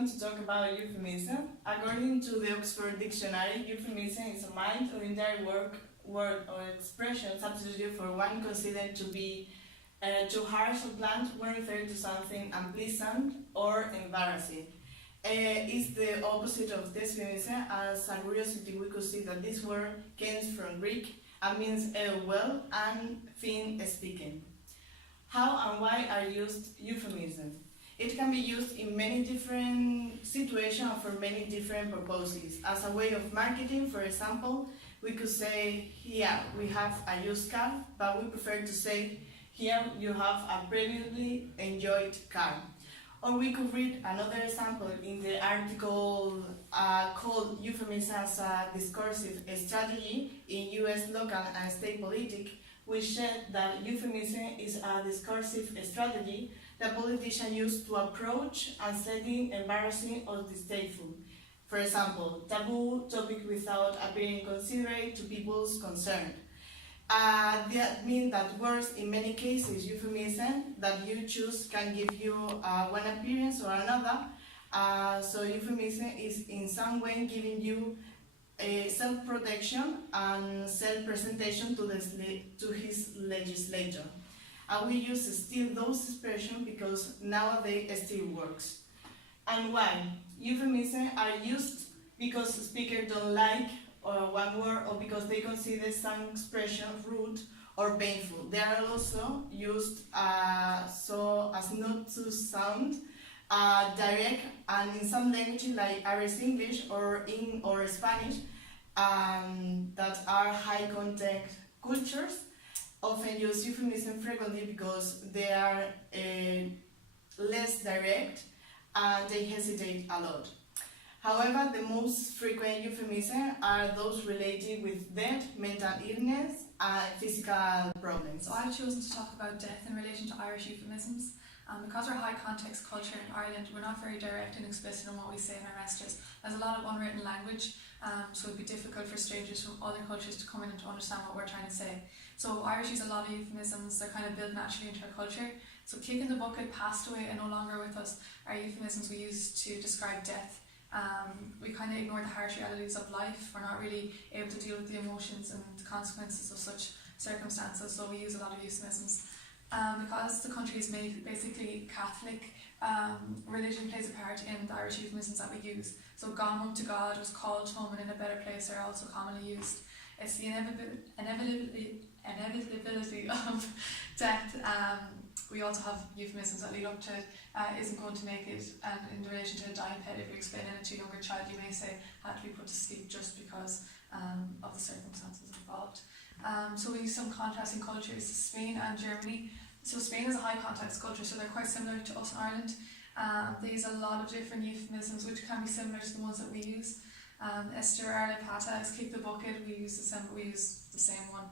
going to talk about euphemism. According to the Oxford Dictionary, euphemism is a mind or indirect word or expression substitute for one considered to be too harsh or blunt when referring to something unpleasant or embarrassing. It's the opposite of euphemism. As a curiosity, we could see that this word comes from Greek and means well and thin speaking. How and why are used euphemisms? It can be used in many different situations for many different purposes. As a way of marketing, for example, we could say, here we have a used car, but we prefer to say, here you have a previously enjoyed car. Or we could read another example in the article called Euphemism as a Discursive Strategy in U.S. Local and State Politics, which said that euphemism is a discursive strategy that politicians use to approach unsettling, embarrassing, or distasteful. For example, taboo topic without appearing considerate to people's concern. That means that words, in many cases, euphemism that you choose can give you one appearance or another. So euphemism is in some way giving you a self-protection and self-presentation to his legislator. And we use still those expressions because nowadays it still works. And why? Euphemisms are used because speakers don't like one word or because they consider some expression rude or painful. They are also used so as not to sound direct, and in some languages like Irish English or Spanish that are high context cultures often use euphemism frequently because they are less direct and they hesitate a lot. However, the most frequent euphemisms are those related with death, mental illness, and physical problems. So I've chosen to talk about death in relation to Irish euphemisms. Because we're a high context culture in Ireland, we're not very direct and explicit in what we say in our messages. There's a lot of unwritten language, so it'd be difficult for strangers from other cultures to come in and to understand what we're trying to say. So Irish use a lot of euphemisms, they're kind of built naturally into our culture. So kick in the bucket, passed away and no longer with us are euphemisms we use to describe death. We kind of ignore the harsh realities of life. We're not really able to deal with the emotions and the consequences of such circumstances, so we use a lot of euphemisms. Because the country is basically Catholic, religion plays a part in the Irish euphemisms that we use. So gone home to God, was called home and in a better place are also commonly used. It's the inevitability of death. We also have euphemisms that lead up to isn't going to make it, and in relation to a dying pet, if you're explaining it to a younger child, you may say had to be put to sleep just because of the circumstances involved. So we use some contrasting cultures, Spain and Germany. So Spain is a high context culture, so they're quite similar to us in Ireland. They use a lot of different euphemisms which can be similar to the ones that we use. Esther Arle Pata is kick the bucket, we use the same one.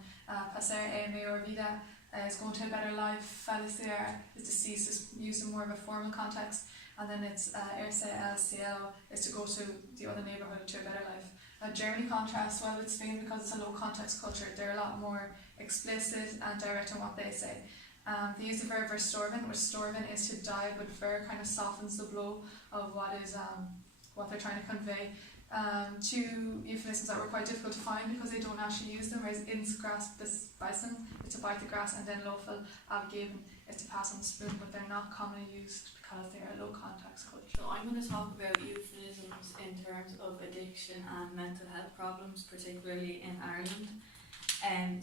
Passer e mejor vida is going to a better life. Falecer is deceased, is used in more of a formal context. And then it's irse al cielo is to go to the other neighbourhood to a better life. Germany contrasts well with Spain because it's a low context culture. They're a lot more explicit and direct in what they say. They use the verb verstorven, which storven is to die, but ver kind of softens the blow of what they're trying to convey. Two euphemisms that were quite difficult to find because they don't actually use them, whereas ins gras bis beißen is to bite the grass, and then lofel abgeben is to pass on the spoon, but they're not commonly used because they're a low context culture. So I'm going to talk about euphemisms in terms of addiction and mental health problems, particularly in Ireland.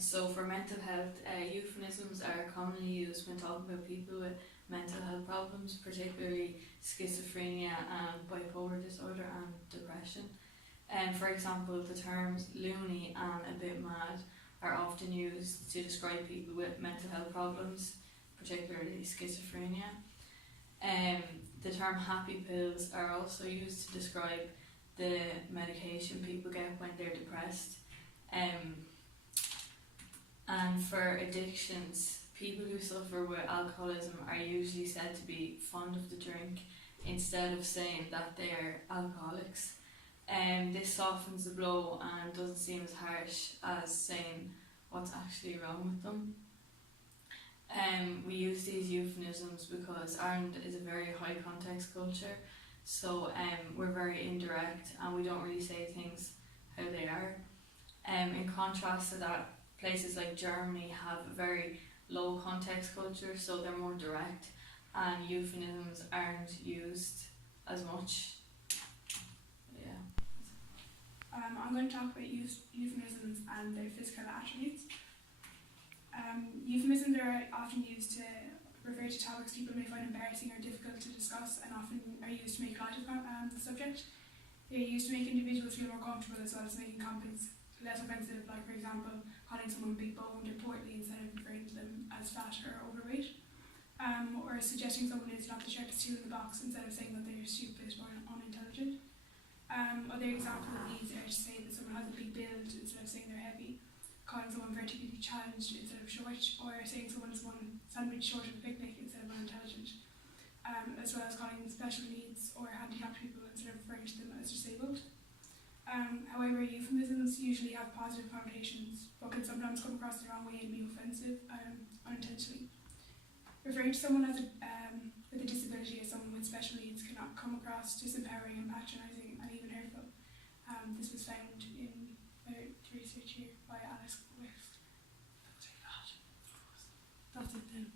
So for mental health, euphemisms are commonly used when talking about people with mental health problems, particularly schizophrenia and bipolar disorder and depression. For example, the terms loony and a bit mad are often used to describe people with mental health problems, particularly schizophrenia. The term happy pills are also used to describe the medication people get when they're depressed. And for addictions, people who suffer with alcoholism are usually said to be fond of the drink instead of saying that they are alcoholics. This softens the blow and doesn't seem as harsh as saying what's actually wrong with them. We use these euphemisms because Ireland is a very high context culture, So we're very indirect and we don't really say things how they are. In contrast to that, places like Germany have a very low context culture, so they're more direct, and euphemisms aren't used as much. Yeah. I'm going to talk about euphemisms and their physical attributes. Euphemisms are often used to refer to topics people may find embarrassing or difficult to discuss, and often are used to make light of the subject. They're used to make individuals feel more comfortable, as well as making comments less offensive, like for example, calling someone big boned or portly instead of referring to them as fat or overweight. Or suggesting someone is not the sharpest tool in the box instead of saying that they're stupid or unintelligent. Other examples of these are to say that someone has a big build instead of saying they're heavy, calling someone vertically challenged instead of short, or saying someone is one sandwich short of a picnic instead of unintelligent, as well as calling special needs or handicapped people instead of referring to them as disabled. However, euphemisms usually have positive connotations, but can sometimes come across the wrong way and be offensive unintentionally. Referring to someone as with a disability as someone with special needs cannot come across disempowering and patronising and even hurtful. This was found in research here by Alice West. That's it then.